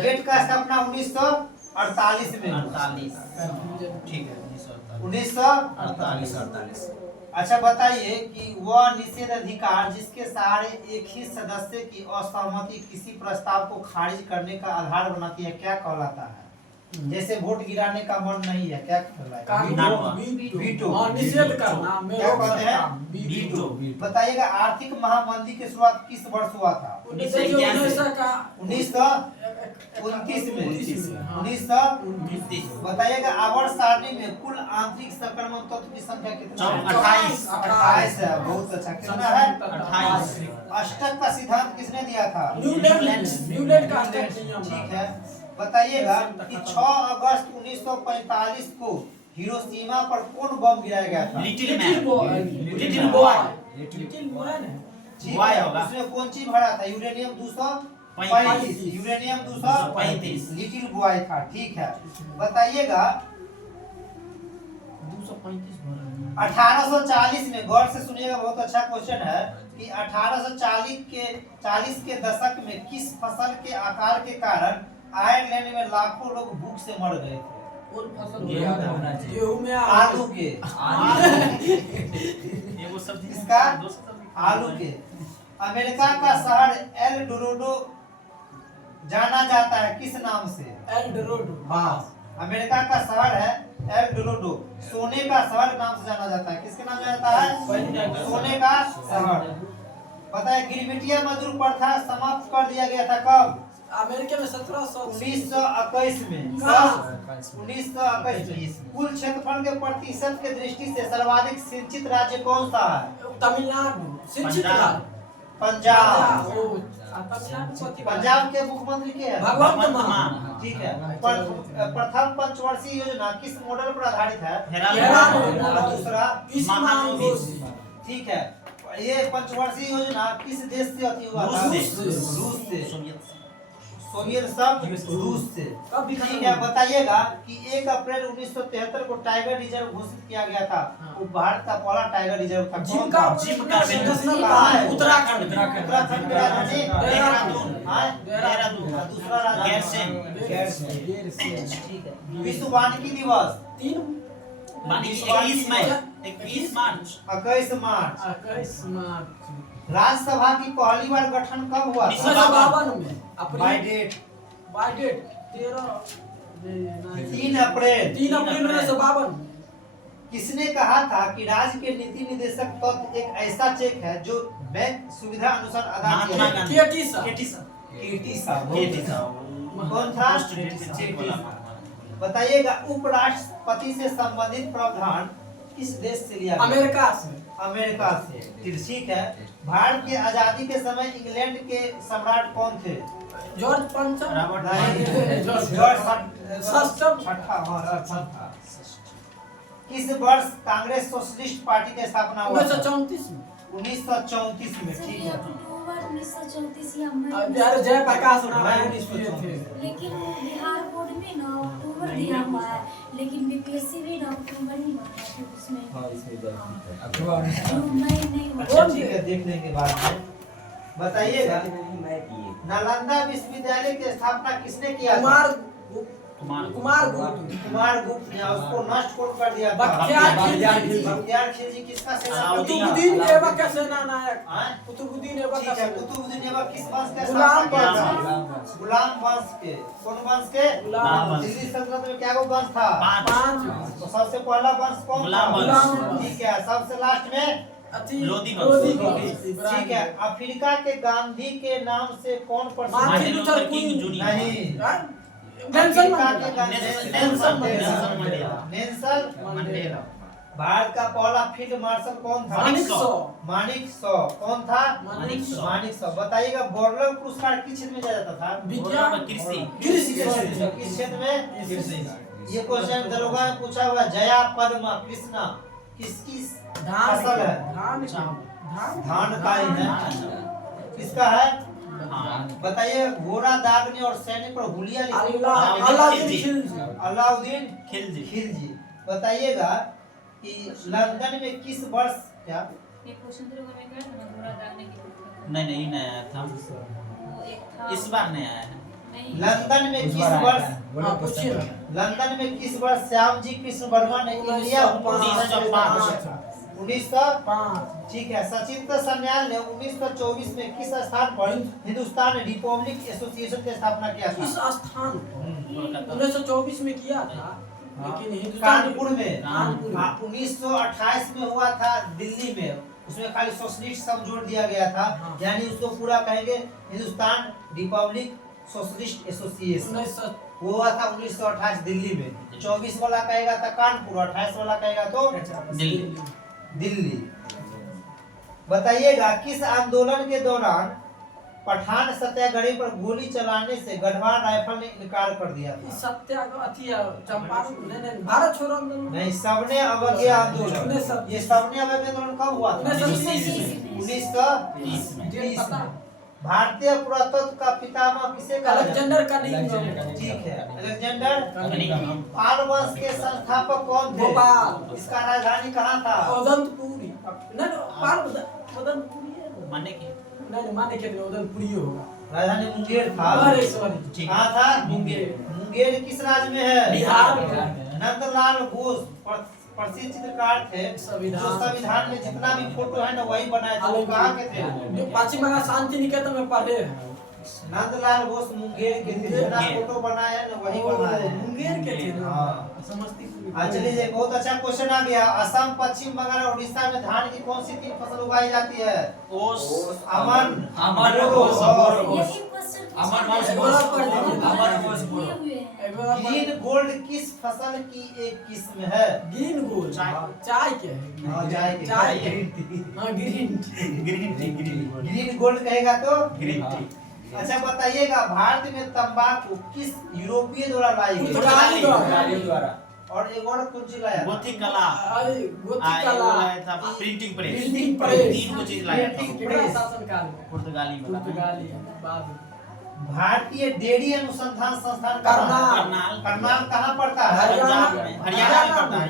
गेट का स्थापना 1948 में। 48। ठीक है। 1948। अच्छा बताइए कि वह निषेध अधिकार जिसके सहारे एक ही सदस्य की असहमति किसी प्रस्ताव को खारिज करने का आधार बनाती है क्या कहलाता है? जैसे वोट गिराने का मन नहीं है क्या कहलाता है? वीटो। निषेध करना। क्या कहते हैं? वीटो। बताइएगा आर्थिक महामंदी की शुरुआत किस वर्ष हुआ था? 1929 1929 में। 1929। बताइएगा आवर्त सारणी में कुल आंतरिक संक्रमण तत्व की संख्या कितना है? 28 है। बहुत अच्छा। कितना है? 28। अष्टक का सिद्धांत किसने दिया था? न्यूलैंड का अष्टक नियम। ठीक है। बताइएगा कि 6 अगस्त 1945 को हिरोशिमा पर कौन बम गिराया गया था? Little man. लिटिल बॉय ने। ठीक बॉय है। होगा। उसमें कौन चीज भरा था? यूरेनियम 235। यूरेनियम 235 लिटिल बॉय था। ठीक है। बताइएगा 1840 में, गौर से सुनिएगा बहुत अच्छा क्वेश्चन है कि 1840 के दशक में किस फसल के आकार के कारण आयरलैंड में लाखों लोग भूख से मर गए थे? गेहूं में आलू के। एगो सब्जी किसका? आलू के। अमेरिका का शहर एल डोराडो जाना जाता है किस नाम से? L Dorado. हाँ। अमेरिका का शहर है एल डोराडो। सोने का शहर नाम से जाना जाता है। किसके नाम जाना जाता है? सोने का शहर। बताए गिरमिटिया मजदूर प्रथा समाप्त कर दिया गया था कब? अमेरिका में 1921 में। 1921। कुल क्षेत्रफल के प्रतिशत के दृष्टि से सर्वाधिक सिंचित राज्य कौन सा है? तमिलनाडु। सिंचित राज्य पंजाब। तमिलनाडु। पंजाब के मुख्यमंत्री के हैं? भगवंत मान। ठीक है। प्रथम पंचवर्षीय योजना किस मॉडल पर आधारित है? हेराल्ड। दूसरा महानवमी। ठीक है। ये पंचवर्षीय योजना किस देश से अति हुआ था? रूस से। सोवियत संघ रूस से। ठीक है। बताइएगा कि 1 अप्रैल 1973 को टाइगर रिजर्व घोषित किया गया था। वो भारत का पहला टाइगर रिजर्व था। Jim Corbett. उत्तराखंड। उत्तराखंड की राजधानी देहरादून। देहरादून। दूसरा राजधानी गैरसेन। ठीक है। विश्व वानिकी दिवस 21 मई। 21 मार्च। 21 मार्च। 21 मार्च। राज्यसभा की पहली बार गठन कब हुआ था? 1952 में। बाय डेट 3 अप्रैल 1952। किसने कहा था कि राज्य के नीति निदेशक पद एक ऐसा चेक है जो बैंक सुविधा अनुसार अदा किया महात्मा जाता है? गांधी। केटी साहब। कौन था? बताइएगा उपराष्ट्रपति से संबंधित प्रावधान किस देश से लिया गया? अमेरिका से। अमेरिका से। ठीक है। भारत की आजादी के समय इंग्लैंड के सम्राट कौन थे? जॉर्ज पंचम। नहीं, जॉर्ज जॉर्ज छठा। किस वर्ष कांग्रेस सोशलिस्ट पार्टी की स्थापना हुआ? 1934 में। 1934 में। ठीक है। अक्टूबर 1934 या मई यार जयप्रकाश नारायण इसलिए थे। लेकिन वो बिहार बोर्ड में ना अक्टूबर दिया हुआ है, लेकिन बीपीएससी भी ना अक्टूबर ही माना है उसमें। मई नहीं हुआ। अच्छा ठीक है, देख लेंगे बाद में। बताइएगा नालंदा विश्वविद्यालय की स्थापना किसने किया था? कुमार गुप्त। कुमार गुप्त ने। उसको नष्ट कौन कर दिया था? बख्तियार खिलजी किसका सेनापति? कुतुबुद्दीन ऐबक का सेनानायक। हाँ? कुतुबुद्दीन ऐबक ठीक का है। सेना- कुतुबुद्दीन ऐबक किस वंश का गुलाम स्थापना किया था? वंश। गुलाम वंश के। कौन वंश के? गुलाम वंश। दिल्ली सल्तनत में क्या वंश था? 5 तो सबसे पहला वंश कौन था? गुलाम वंश। ठीक है। सबसे लास्ट में लोधी ठीक है। अफ्रीका के गांधी के नाम से कौन प्रसिद्ध? Martin Luther king junior. नहीं। नेल्सन अफ्रीका के Gandhi Nelson Mandela. Nelson Mandela. Bharat का पहला फील्ड मार्शल कौन था? मानिक शॉ। मानिक शॉ। कौन था? मानिक शॉ। मानिक शॉ। बताइएगा बोर्लर पुरस्कार किस क्षेत्र में दिया जाता था? विज्ञान कृषि। कृषि क्षेत्र में। किस क्षेत्र में? ये क्वेश्चन दरोगा में पूछा हुआ। जया पद्मा कृष्णा किसकी फसल है? धान का ही है। किसका है? बताइए। घोड़ा दागने और सैनिक पर हुलिया लिखने वाला अलाउद्दीन खिलजी। बताइएगा कि लंदन में किस वर्ष क्या? ये क्वेश्चन तो में गया था ना, घोड़ा दागने की। नहीं आया था। वो एक था। इस बार नहीं आया है। नहीं। लंदन में किस वर्ष? लंदन में किस वर्ष श्यामजी कृष्ण वर्मा ने इंडिया 1905। ठीक है। सचित्र सन्याल ने 1924 में किस स्थान पर हिंदुस्तान रिपब्लिक एसोसिएशन की स्थापना किया था? इस स्थान 1924 में किया था, लेकिन हिंदुस्तान कानपुर में। कानपुर में। 1928 में हुआ था दिल्ली में। उसमें खाली सोशलिस्ट सब जोड़ दिया गया था। हाँ। यानी उसको पूरा कहेंगे हिंदुस्तान रिपब्लिक सोशलिस्ट एसोसिएशन। 1900 वो हुआ था 1928 दिल्ली में। 24 वाला कहेगा था कानपुर, 28 वाला कहेगा तो दिल्ली। बताइएगा किस आंदोलन के दौरान पठान सत्याग्रही पर गोली चलाने से गढ़वाल राइफल ने इनकार कर दिया था? सत्याग्रह अथी चंपारण नहीं भारत छोड़ो आंदोलन। नहीं, सबने अवज्ञा आंदोलन। ये सबने अवज्ञा आंदोलन कब हुआ था? 1930 में। भारतीय पुरातत्व का पितामह किसे कहा जाता है? Alexander Cunningham. ठीक है। अलेक्जेंडर। पाल वंश के संस्थापक कौन थे? भोपाल। इसका राजधानी कहाँ था? उदंतपुरी। नहीं पाल उदंतपुरी है। माने की नहीं माने के उदंतपुरी होगा। राजधानी मुंगेर था। अरे सॉरी। कहाँ था? मुंगेर किस राज्य में है? बिहार में। नंदलाल घोष प्रसिद्ध चित्रकार थे जो संविधान में जितना भी फोटो है ना वही बनाए थे। वो कहाँ के थे? जो पश्चिम बंगाल शांति निकेतन में पढ़े हैं। नंदलाल घोष मुंगेर के थे। जितना फोटो बनाया है ना वही बनाए हैं। मुंगेर के थे ना। हाँ। समस्तीपुर। चलिए बहुत अच्छा क्वेश्चन आ गया। असम, पश्चिम बंगाल और उड़ीसा में धान की कौन सी 3 फसल उगाई जाती है? ओस अमन, बोरो। यही क्वेश्चन ग्रीन गोल्ड किस फसल की एक किस्म है? ग्रीन गोल्ड चाय के है। हाँ, चाय के। चाय के। Green tea. हाँ ग्रीन ग्रीन गोल्ड कहेगा तो ग्रीन टी। अच्छा बताइएगा भारत में तंबाकू किस यूरोपीय द्वारा लाई गई? पुर्तगाली द्वारा। और एक और कौन सी लाया? गोथी कला। अरे गोती आया कला लाया था प्रिंटिंग प्रेस। Printing press. 3 को चीज लाया था। प्रिंटिंग बड़ा प्रेस। शासन काल में। पुर्तगाली में। पुर्तगाली बाद भारतीय डेयरी अनुसंधान संस्थान करनाल। करनाल कहाँ पड़ता है? पंजाब में। हरियाणा में पड़ता है।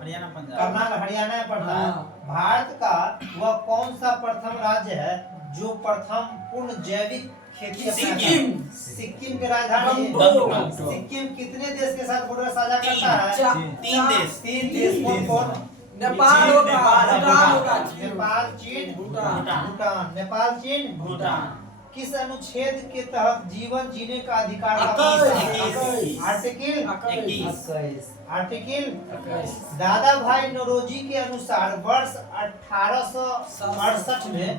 हरियाणा पंजाब। करनाल हरियाणा में पड़ता है। हाँ। भारत का वह कौन सा प्रथम राज्य है जो प्रथम पूर्ण जैविक खेती अपनाता है? सिक्किम की राजधानी गंगटोक। सिक्किम कितने देश के साथ बॉर्डर साझा करता है? 3 देश। 3 देश। कौन कौन? नेपाल होगा, भूटान होगा, नेपाल, चीन, भूटान। भूटान। नेपाल, चीन, भूटान। किस अनुच्छेद के तहत जीवन जीने का अधिकार का इक्कीस। आर्टिकल 21। आर्टिकल दादा भाई नौरोजी के अनुसार वर्ष 1868 में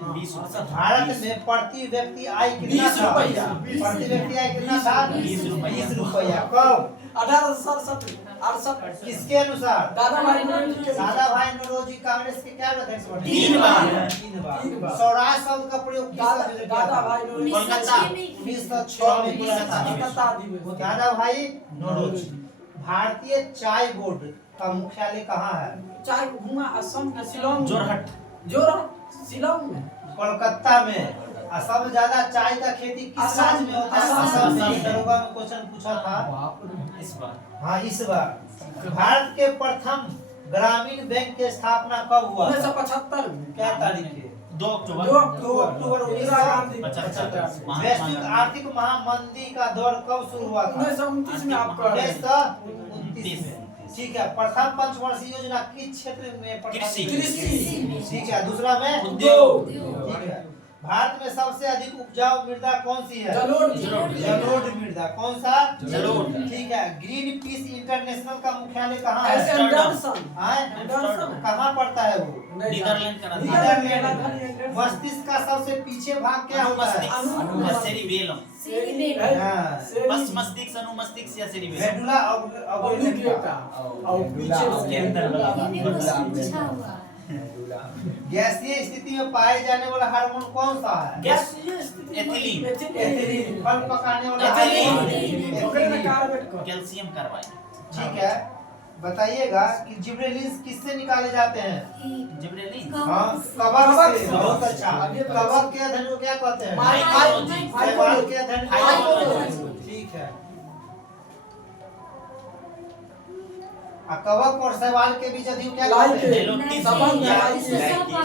भारत में प्रति व्यक्ति आय कितना 20 था? रुपया। प्रति व्यक्ति आय कितना था? 20 रुपया। 20 रुपया। कब? 1867 और सब किसके अनुसार? दादा भाई नौरोजी के दादा भाई नौरोजी कांग्रेस के क्या अध्यक्ष बने? 3 बार। 3 बार। तीन बार। स्वराज शब्द का प्रयोग किस दादा शब्द में किया दादा था? भाई नौरोजी कोलकाता। 1906 में कलकत्ता अधिवेशन। दादा भाई नौरोजी। भारतीय चाय बोर्ड का मुख्यालय कहाँ है? चाय हुआ असम के शिलांग में। जोरहट शिलांग में। कोलकाता में। सबसे ज्यादा चाय का खेती किस असम। राज्य में होता है? असम। असम में। दरोगा में क्वेश्चन पूछा था। बाप रे। इस बार हाँ इस बार। भारत के प्रथम ग्रामीण बैंक की स्थापना कब हुआ था? 1975 में। क्या तारीख है? 2 अक्टूबर 2 2 अक्टूबर 1975 वैश्विक आर्थिक महामंदी का दौर कब शुरू हुआ था? 1929 में आप कर रहे हैं। 1929 में। ठीक है। प्रथम पंचवर्षीय योजना किस क्षेत्र में? कृषि। कृषि। ठीक है। दूसरा में उद्योग। ठीक है। भारत में सबसे अधिक उपजाऊ मृदा कौन सी है? जलोढ़। जलोढ़ मृदा। कौन सा? जलोढ़। ठीक है। ग्रीन पीस इंटरनेशनल का मुख्यालय कहाँ है? एंडरसन। आए? कहाँ पड़ता है वो? नीदरलैंड का नीदरलैंड। मस्तिष्क का सबसे पीछे भाग क्या होता है? सेरिबेलम। हाँ। बस मस्तिष्क अनुमस्तिष्क या सेरिबेलम मेडुला ऑब्लिंगेटा। और पीछे उसके अंदर गैसीय स्थिति में पाए जाने वाला हार्मोन कौन सा है? Gas ethylene. एथिलीन। फल पकाने वाला एथिलीन। हार्मोन। ओकरे में कार्बेट का। Calcium carbide. ठीक है। बताइएगा कि जिब्रेलिन्स किससे निकाले जाते हैं? जिब्रेलिन हाँ कवक से। बहुत अच्छा। कवक के अध्ययन को क्या कहते हैं? शैवाल के अध्ययन को। ठीक है। कवक और शैवाल के बीच अध्ययन क्या कहते हैं? जेलोटिस संबंध या है।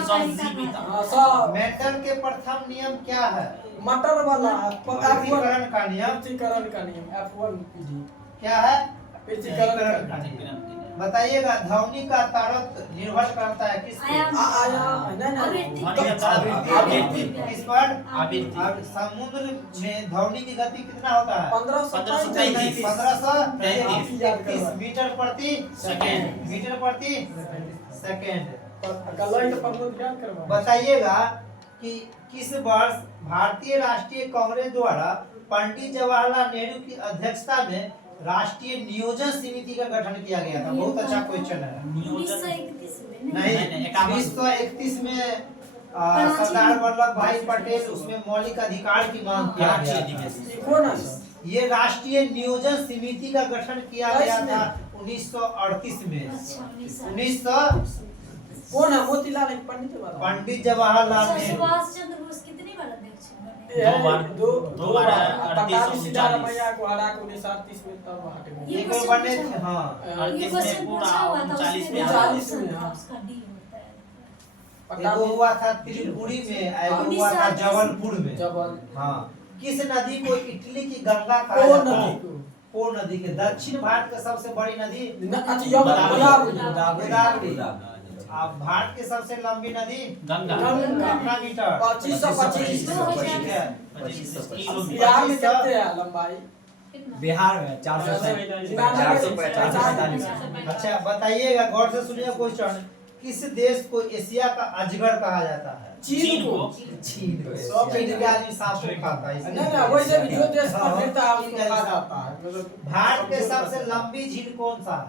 सब्जीविता। हाँ, सब मेटल के प्रथम नियम क्या है? मटर वाला पृथक्करण का नियम पृथक्करण का नियम F1 पीढ़ी। क्या है? पृथक्करण का नियम। बताइएगा ध्वनि का तारक निर्भर करता है किस पे? किस पर? अब समुद्र में ध्वनि की गति कितना होता है? 1533 1533 मीटर प्रति सेकंड। मीटर प्रति सेकंड। करवा। बताइएगा कि किस वर्ष भारतीय राष्ट्रीय कांग्रेस द्वारा पंडित जवाहरलाल नेहरू की अध्यक्षता में राष्ट्रीय नियोजन समिति का गठन किया गया था? बहुत अच्छा क्वेश्चन है। 1931 में नहीं, 1931 में सरदार वल्लभ भाई पटेल उसमें मौलिक अधिकार की मांग किया गया था। कौन है? ये राष्ट्रीय नियोजन समिति का गठन किया गया था 1938 में। अच्छा 1900 कौन है? मोतीलाल एक पंडित है वाला। पंडित जवाहरलाल नेहरू। सुभाष चंद्र बोस कितनी बार अध्यक्ष बने? दो बार 48 मैया को हरा के 1938 में तब हट गए। ये एक क्वेश्चन बने थे। पूछा- हाँ ये 38 क्वेश्चन में पूछा हुआ था 39 उसमें में 40 ऑप्शन में, था, हाँ। उसका डी होता है। एगो हुआ था त्रिपुरी में, एगो हुआ था जबलपुर में। जबल। हाँ। किस नदी को इटली की गंगा कहा कौन जाता है? नदी को? पो नदी के दक्षिण भारत का सबसे बड़ी नदी अच्छा यमुना। गोदावरी। अब भारत की सबसे लंबी नदी गंगा कितना मीटर? 2525। ठीक है। 25 किलोमीटर। बिहार में कितने है लंबाई? कितना? बिहार में 445। अच्छा बताइएगा, गौर से सुनिए क्वेश्चन। किस देश को एशिया का अजगर कहा जाता है? चीन को। चीन। सब चीन के आदमी सांप को खाता है। नहीं ना, वैसे भी जो देश पर रहता है उसको खा जाता है। भारत के सबसे लंबी झील कौन सा है?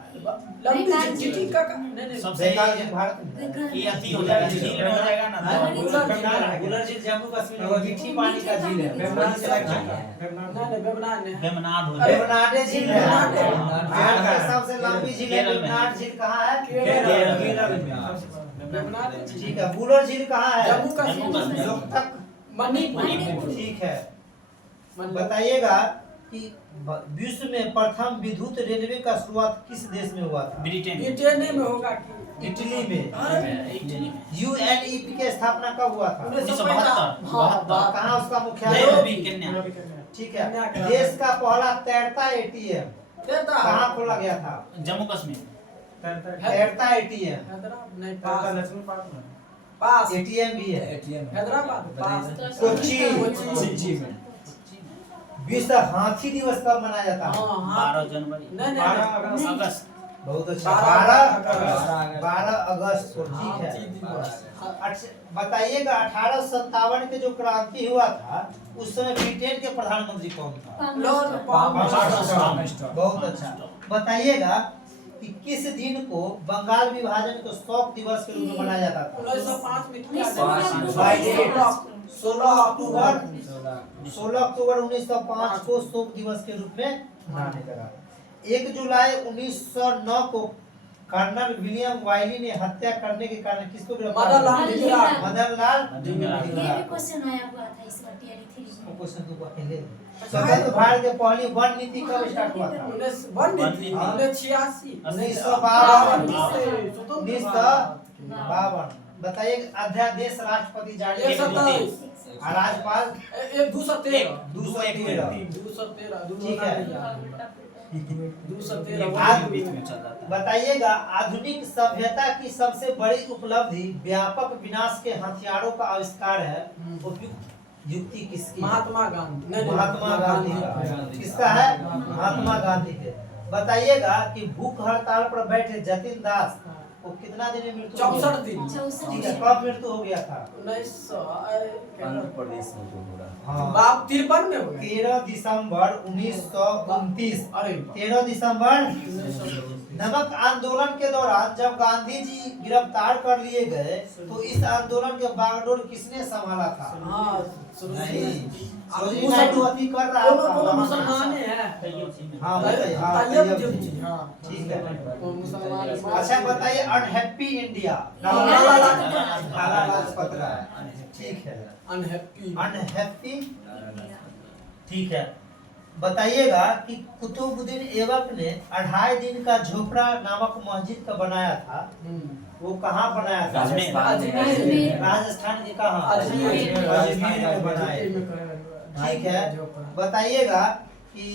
लंबी चिट्ठी का नहीं सबसे बेकार झील भारत में। ये अति हो जाएगा, झील में हो जाएगा ना। गुलर झील जम्मू कश्मीर में मीठी पानी का झील है। नहीं बेबनान है। वेमनाड हो जाएगा। वेवनाडे झील है। वेवनाडे। भारत की सबसे लंबी झील है केरल में। वेवनाड झील। कहाँ है? केरल में। बेवनाड। ठीक है। बुलर झील कहाँ है? जम्मू कश्मीर। लोकतक। मणिपुर। ठीक है। बताइएगा कि विश्व में प्रथम विद्युत रेलवे का शुरुआत किस देश में हुआ था? ब्रिटेन ब्रिटेन में होगा कि इटली में। इटली में यूएनईपी की स्थापना कब हुआ था? 1972 कहाँ उसका मुख्यालय? Nairobi Kenya. ठीक है। देश का पहला तैरता एटीएम कहाँ खोला गया था? जम्मू कश्मीर तैरता एटीएम। हैदराबाद नहीं पास एटीएम भी है। हैदराबाद पास कोच्चि। कोच्चि में। विश्व हाथी दिवस कब मनाया जाता है? 12 जनवरी नहीं नहीं अगस्त। बहुत अच्छा। 12 12 अगस्त को। ठीक है। अच्छा बताइएगा, 1857 के जो क्रांति हुआ था उस समय ब्रिटेन के प्रधानमंत्री कौन था? लॉर्ड बहुत अच्छा। बताइएगा कि किस दिन को बंगाल विभाजन को शोक दिवस के रूप में मनाया जाता था? 1905 में किया 16 अक्टूबर 1905 को शोक दिवस के रूप में मनाने लगा। 1 जुलाई 1909 को कर्नल विलियम वाइली ने हत्या करने के कारण किसको गिरफ्तार किया? मदनलाल ये धिंगरा। भी क्वेश्चन आया हुआ था इस बार टीआरई 3 में। क्वेश्चन तो अकेले स्वतंत्र भारत के पहली वन नीति कब स्टार्ट हुआ था? 1986 1952। बताइए अध्यादेश राष्ट्रपति जारी करते हैं। और राज्यपाल 213। ठीक है। 213 बताइएगा आधुनिक सभ्यता की सबसे बड़ी उपलब्धि व्यापक विनाश के हथियारों का आविष्कार है। उपयुक्त युक्ति किसकी? महात्मा गांधी महात्मा गांधी का। किसका है? महात्मा गांधी के। बताइएगा कि भूख हड़ताल पर बैठे जतिन दास को कितना दिन में मृत्यु हो गया? 64 दिन। 64 ठीक है, कब मृत्यु हो गया था? 1900 प्रदेश में जो हो रहा हाँ, बाप 53 में हो गया। 13 दिसंबर 1929। अरे 13 दिसंबर नमक आंदोलन के दौरान जब गांधी जी गिरफ्तार कर लिए गए तो इस आंदोलन के बागडोर किसने संभाला था? हाँ नहीं, सरोजिनी नायडू अति कर रहा था। मुसलमान है। हाँ बताइए। हाँ, तैयब जी। हाँ ठीक है। वो मुसलमान। अच्छा बताइए अनहैप्पी इंडिया। लाला लाला लाजपत राय। ठीक है। अनहैप्पी। अनहैप्पी। ठीक है। बताइएगा कि कुतुबुद्दीन ऐबक ने 2.5 दिन का झोपड़ा नामक मस्जिद का बनाया था। वो कहाँ बनाया था? अजमेर। राजस्थान के कहाँ? अजमेर। अजमेर में बनाए। ठीक है। बताइएगा कि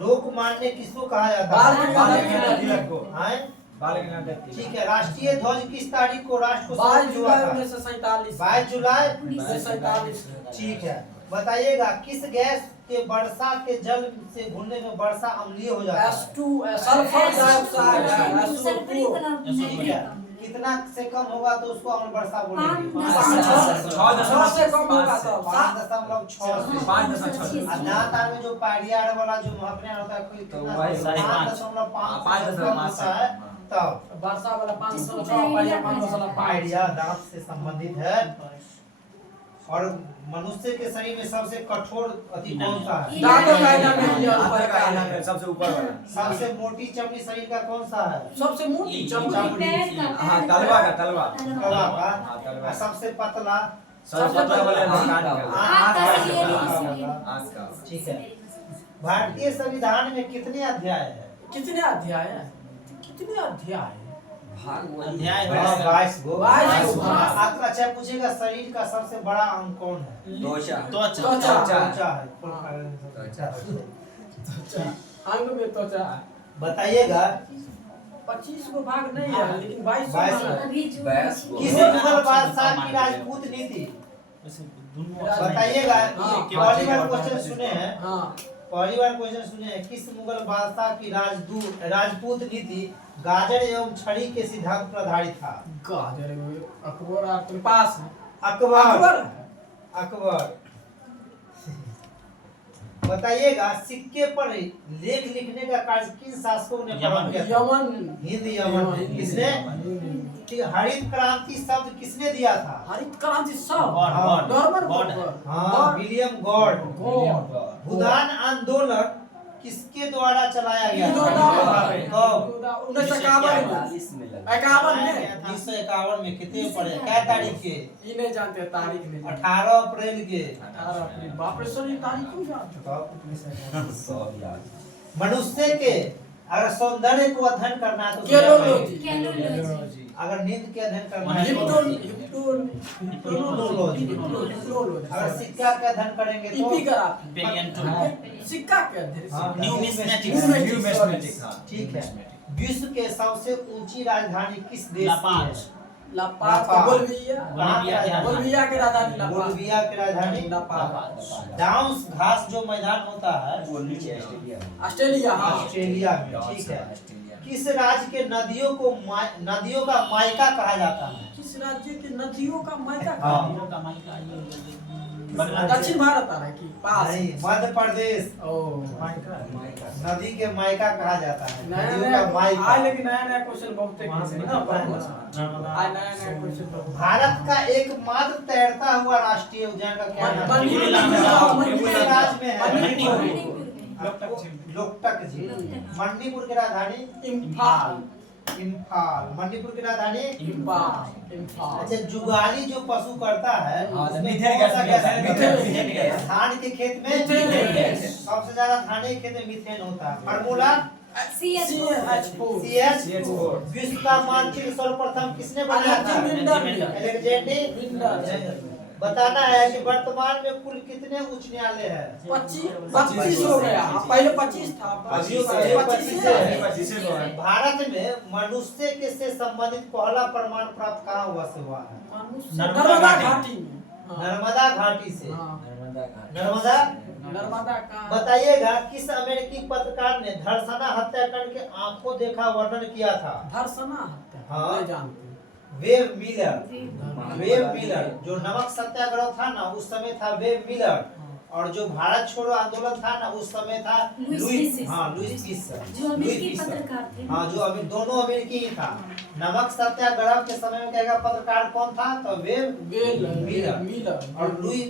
लोकमान्य किसको कहा जाता है? बाल गंगाधर तिलक को। हैं? बाल गंगाधर तिलक। ठीक है। राष्ट्रीय ध्वज किस तारीख को राष्ट्र को 22 समर्पित हुआ जुलाई था? 1947। 22 जुलाई 1947। ठीक है। बताइएगा किस गैस के वर्षा के जल से घुलने में वर्षा अम्लीय हो जाता है? S2 सल्फर डाइऑक्साइड है। Sulphur SO2। इतना ठीक है। कितना से कम होगा तो उसको अम्ल वर्षा बोलेंगे? 6 से कम होगा तो 5.6 से 5.6। और दांत आने में जो पायरिया वाला जो महकने होता है कोई कितना? 5.5 से कम होता है तब वर्षा वाला 506 पाया 505 पायरिया दांत से संबंधित है। और मनुष्य के शरीर में सबसे कठोर अति कौन सा है? दांतों का इलाज में लिया हाथ ऊपर का का इलाज है, सबसे ऊपर वाला। सबसे मोटी चमड़ी शरीर का कौन सा है? सबसे मोटी चमड़ी। हाँ, तलवा का तलवा। तलवा का। हाँ, तलवा। और सबसे पतला? सबसे पतला वाला कान का। आँख का सीढ़ी। आँख का। ठीक है। भारतीय संविधान में कितने अध्याय है? कितने अध्याय है? कितने अध्याय है? अध्याय 22 गो। 22 गो। आपका अच्छा पूछेगा शरीर का सबसे बड़ा अंग कौन है? त्वचा। त्वचा। त्वचा है। अंग में त्वचा। बताइएगा 25 को भाग नहीं है लेकिन 22 22 है। अभी जो किस मुगल बादशाह की राजपूत नीति? बताइएगा। पहली बार क्वेश्चन सुने हैं। हाँ पहली बार क्वेश्चन सुने हैं किस मुगल बादशाह की राजपूत नीति गाजर एवं छड़ी के सिद्धांत पर आधारित था? गाजर अकबर आपके पास है। अकबर। है। अकबर। बताइएगा सिक्के पर लेख लिखने का कार्य किन शासकों ने प्रारंभ किया था? यमन। हिंद यमन। किसने? ठीक, हरित क्रांति शब्द किसने दिया था? हरित क्रांति सब हाँ। नॉर्मल हाँ, विलियम गॉड। गॉड। भूदान आंदोलन किसके द्वारा चलाया गया कब? था? 1951 में लगा। 51 में 1951 में कितने पड़े? क्या तारीख के? ये नहीं जानते तारीख नहीं। 18 अप्रैल के। 18 अप्रैल। बाप रे सर ये तारीख क्यों जानते? सब याद। मनुष्य के अगर सौंदर्य को अध्ययन करना है तो केलोलॉजी। कैलोलॉजी। अगर नींद के अध्ययन करना है हिप्नोलॉजी। अगर सिक्का के अध्ययन करेंगे तो इपिग्राफी। सिक्का के अध्ययन। हाँ, न्यूमिस्मेटिक्स। ठीक है। विश्व के सबसे ऊंची राजधानी किस देश की है? लापाज। बोलिविया। बोलिविया की राजधानी लापाज। बोलिविया की राजधानी लापाज। डाउन्स घास जो मैदान होता है वो नीचे ऑस्ट्रेलिया में। ऑस्ट्रेलिया। हाँ ऑस्ट्रेलिया में। ठीक है। किस राज्य के नदियों का मायका कहा जाता है? किस राज्य के नदियों का मायका? हाँ। दक्षिण भारत आ रहा है कि नहीं, मध्य प्रदेश ओ नदी के मायका कहा जाता है, नया नदियों नया का मायका। आज लेकिन नया नया क्वेश्चन बहुत है वहाँ से ना आज नया नया क्वेश्चन बहुत भारत का एकमात्र तैरता हुआ राष्ट्रीय उद्यान का क्या नाम है? मणिपुर किस राज्य में है? मणिपुर में। लोकटक झील। मणिपुर की राजधानी इम्फाल इम्फाल। मणिपुर की राजधानी इम्फाल अच्छा, जुगाली जो पशु करता है हाँ, तो उसमें मीथेन कौन सा गैस गैस मीथेन है? Methane gas. धान के खेत में मीथेन गैस। सबसे ज्यादा धान के खेत में मीथेन होता है। Formula CH4 CH4। विश्व का मानचित्र सर्वप्रथम किसने बनाया था? अलेक्जेंडर। बताना है कि वर्तमान में कुल कितने उच्च न्यायालय है? 25 हो गया पहले 25 था अभी 25 है। भारत में मनुष्य के से संबंधित पहला प्रमाण प्राप्त कहाँ हुआ है? नर्मदा घाटी में नर्मदा घाटी से। नर्मदा नर्मदा का बताइएगा, किस अमेरिकी पत्रकार ने धर्षणा हत्याकांड के आंखों देखा वर्णन किया था? धर्षणा हत्या हाँ। नहीं जानते वेब मिलर जो नमक सत्याग्रह था ना, उस समय था वेब मिलर। और जो भारत छोड़ो आंदोलन था ना, उस समय था लुईस पीसर। जो अमेरिकी पत्रकार थे। हाँ, जो अभी दोनों अमेरिकी ही था। नमक सत्याग्रह के समय में कहेगा पत्रकार कौन था? तो वेब मिलर। और लुई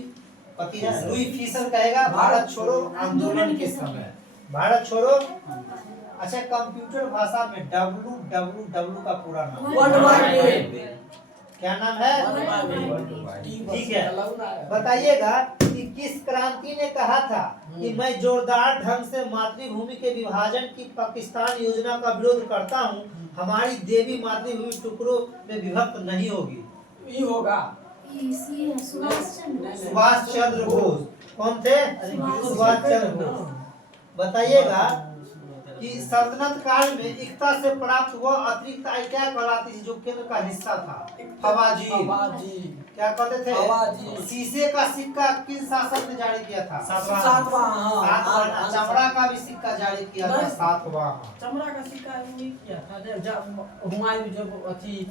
फीसर कहेगा भारत छोड़ो आंदोलन के समय। भारत छोड़ो। अच्छा, कंप्यूटर भाषा में www का पूरा नाम वर्ल्ड वाइड वेब क्या नाम है? ठीक है। बताइएगा कि किस क्रांति ने कहा था कि मैं जोरदार ढंग से मातृभूमि के विभाजन की पाकिस्तान योजना का विरोध करता हूं, हमारी देवी मातृभूमि टुकड़ों में विभक्त नहीं होगी? ये होगा सुभाष चंद्र बोस। कौन थे? सुभाष चंद्र बोस। बताइएगा कि सल्तनत काल में एकता से प्राप्त हुआ अतिरिक्त आय क्या कहलाती थी, जो केंद्र का हिस्सा था? फवाजी। क्या कहते थे? फवाजी। शीशे का सिक्का किस शासक ने जारी किया था? सातवां। चमड़ा का भी सिक्का जारी किया था, सातवां। चमड़ा का सिक्का ये किया था जब हुमायूं जब अथी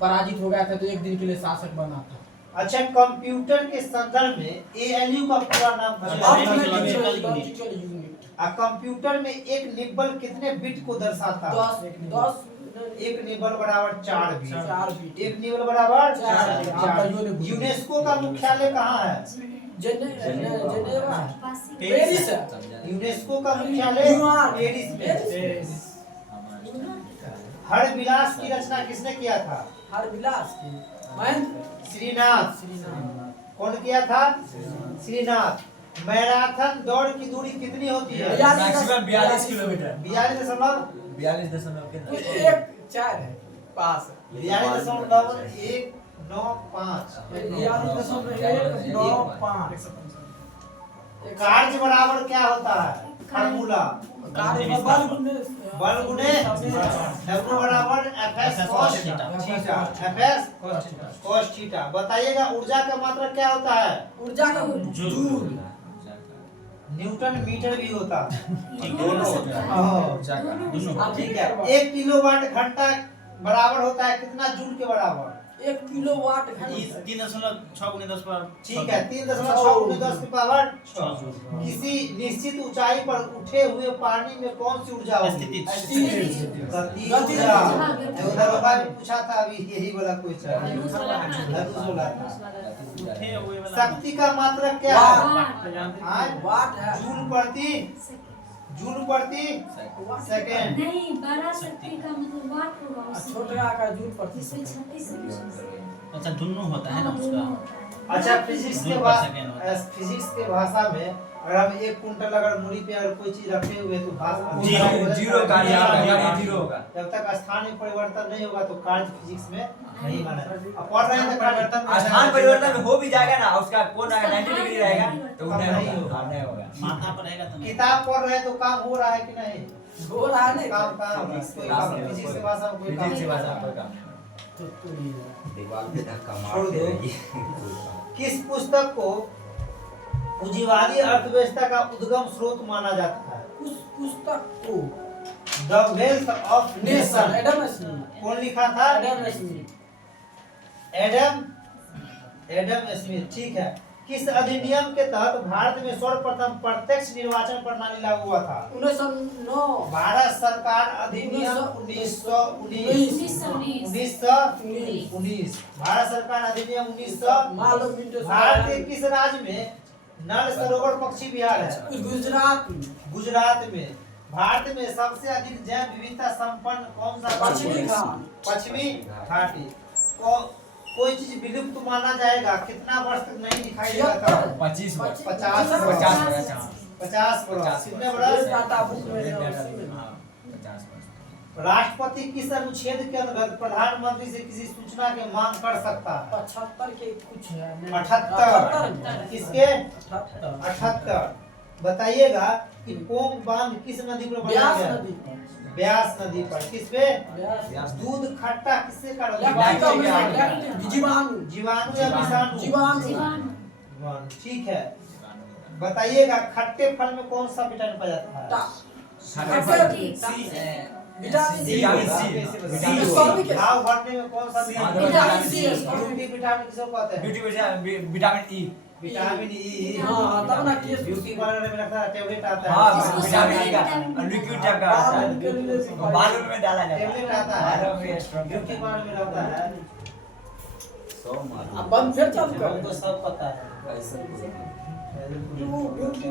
पराजित हो गया था तो एक दिन के लिए शासक बना था। अच्छा, कंप्यूटर के संदर्भ में ALU का पूरा नाम है? कंप्यूटर में एक निब्बल कितने बिट को दर्शाता है? 10 एक निब्बल बराबर 4 बिट। 4 बिट। एक निब्बल बराबर 4 4। यूनेस्को का मुख्यालय कहाँ है? जेनेवा पेरिस है। यूनेस्को का मुख्यालय पेरिस में। हर विलास की रचना किसने किया था? हर विलास की श्रीनाथ। कौन किया था? श्रीनाथ। मैराथन दौड़ की दूरी कितनी होती है? Maximum 42 kilometre. 42.195। 4 है पास 42.195। कार्य बराबर क्या होता है? फार्मूला बल गुणे W बराबर FS cos theta. FS cos theta. बताइएगा ऊर्जा का मात्रा क्या होता है? ऊर्जा का जूल। न्यूटन मीटर भी होता है। दोनों ठीक है। 1 किलोवाट घंटा बराबर होता है कितना जूल के बराबर? 1 किलोवाट घंटा 3.6 पर। ठीक है, 3.6 × 10 की पावर 6। किसी निश्चित ऊंचाई पर उठे हुए पानी में कौन सी ऊर्जा होती है? गति ऊर्जा। उधर बाबा ने पूछा था अभी यही वाला क्वेश्चन। शक्ति का मात्रक क्या है? वाट है। जूल प्रति सेकंड। नहीं, बड़ा शक्ति का मतलब वाट होगा उसमें। छोटा का जूल प्रति इसमें 36 अच्छा दोनों होता है ना उसका। अच्छा, फिजिक्स के भाषा में अगर हम 1 कुंटल अगर मूड़ी पे अगर कोई चीज रखे हुए तो जीरो का जीरो होगा। जब तक स्थान में परिवर्तन नहीं होगा तो कार्य फिजिक्स में नहीं माना। अब पढ़ रहे हैं तो परिवर्तन स्थान परिवर्तन हो भी जाएगा ना, उसका कोण 90 डिग्री रहेगा तो नहीं नहीं होगा। होगा। माथा पर रहेगा तो नहीं। किताब पढ़ रहे हैं तो काम हो रहा है कि नहीं? हो रहा है काम कोई काम फिजिक्स की भाषा में कोई काम फिजिक्स की नहीं भाषा होता। में काम। छोड़ दो। किस पुस्तक को पूंजीवादी अर्थव्यवस्था का उद्गम स्रोत माना जाता है? उस पुस्तक को the wealth of nation. Adam Smith. कौन लिखा था? Adam Smith. Adam Smith. ठीक है। किस अधिनियम के तहत भारत में सर्वप्रथम प्रत्यक्ष निर्वाचन प्रणाली लागू हुआ था? 1909 भारत सरकार अधिनियम 1919 भारत सरकार अधिनियम 1900। मालूम मिनटों भारत के किस राज्य में नल सरोवर पक्षी विहार है? गुजरात में गुजरात में। भारत में सबसे अधिक जैव विविधता संपन्न कौन सा पश्चिमी घाट। पश्चिमी घाटी। कोई चीज विलुप्त माना जाएगा कितना वर्ष तक नहीं दिखाई देगा तब? 25 वर्ष 50 वर्ष 50 वर्ष कितने वर्ष? टाटा बुक में हाँ, 50 वर्ष। राष्ट्रपति किस अनुच्छेद के अंतर्गत प्रधानमंत्री से किसी सूचना की मांग कर सकता है? 75 के कुछ है 78 किसके? 78 78। बताइएगा कि पोंग बांध किस नदी पर बनाया ब्यास गया? नदी पर ब्यास नदी पर। किस पे? ब्यास दूध खट्टा किससे कर जीवाणु जीवाणु या विषाणु? जीवाणु जीवाणु जीवाणु। ठीक है। बताइएगा खट्टे फल में कौन सा विटामिन पाया जाता है? विटामिन सी घाव भरने में कौन सा विटामिन सी ब्यूटी विटामिन किसको कहते हैं? Vitamin E. Vitamin E. हाँ, तब ना केस ब्यूटी पार्लर में लगता है टेबलेट आता है। हाँ, विटामिन ई का लिक्विड टाइप का आता है। बालों में डाला जाता है। टेबलेट आता है। बालों में स्ट्रॉन्ग ब्यूटी पार्लर में रहता है। अब बंद फिर चालू कर तो सब पता है। तू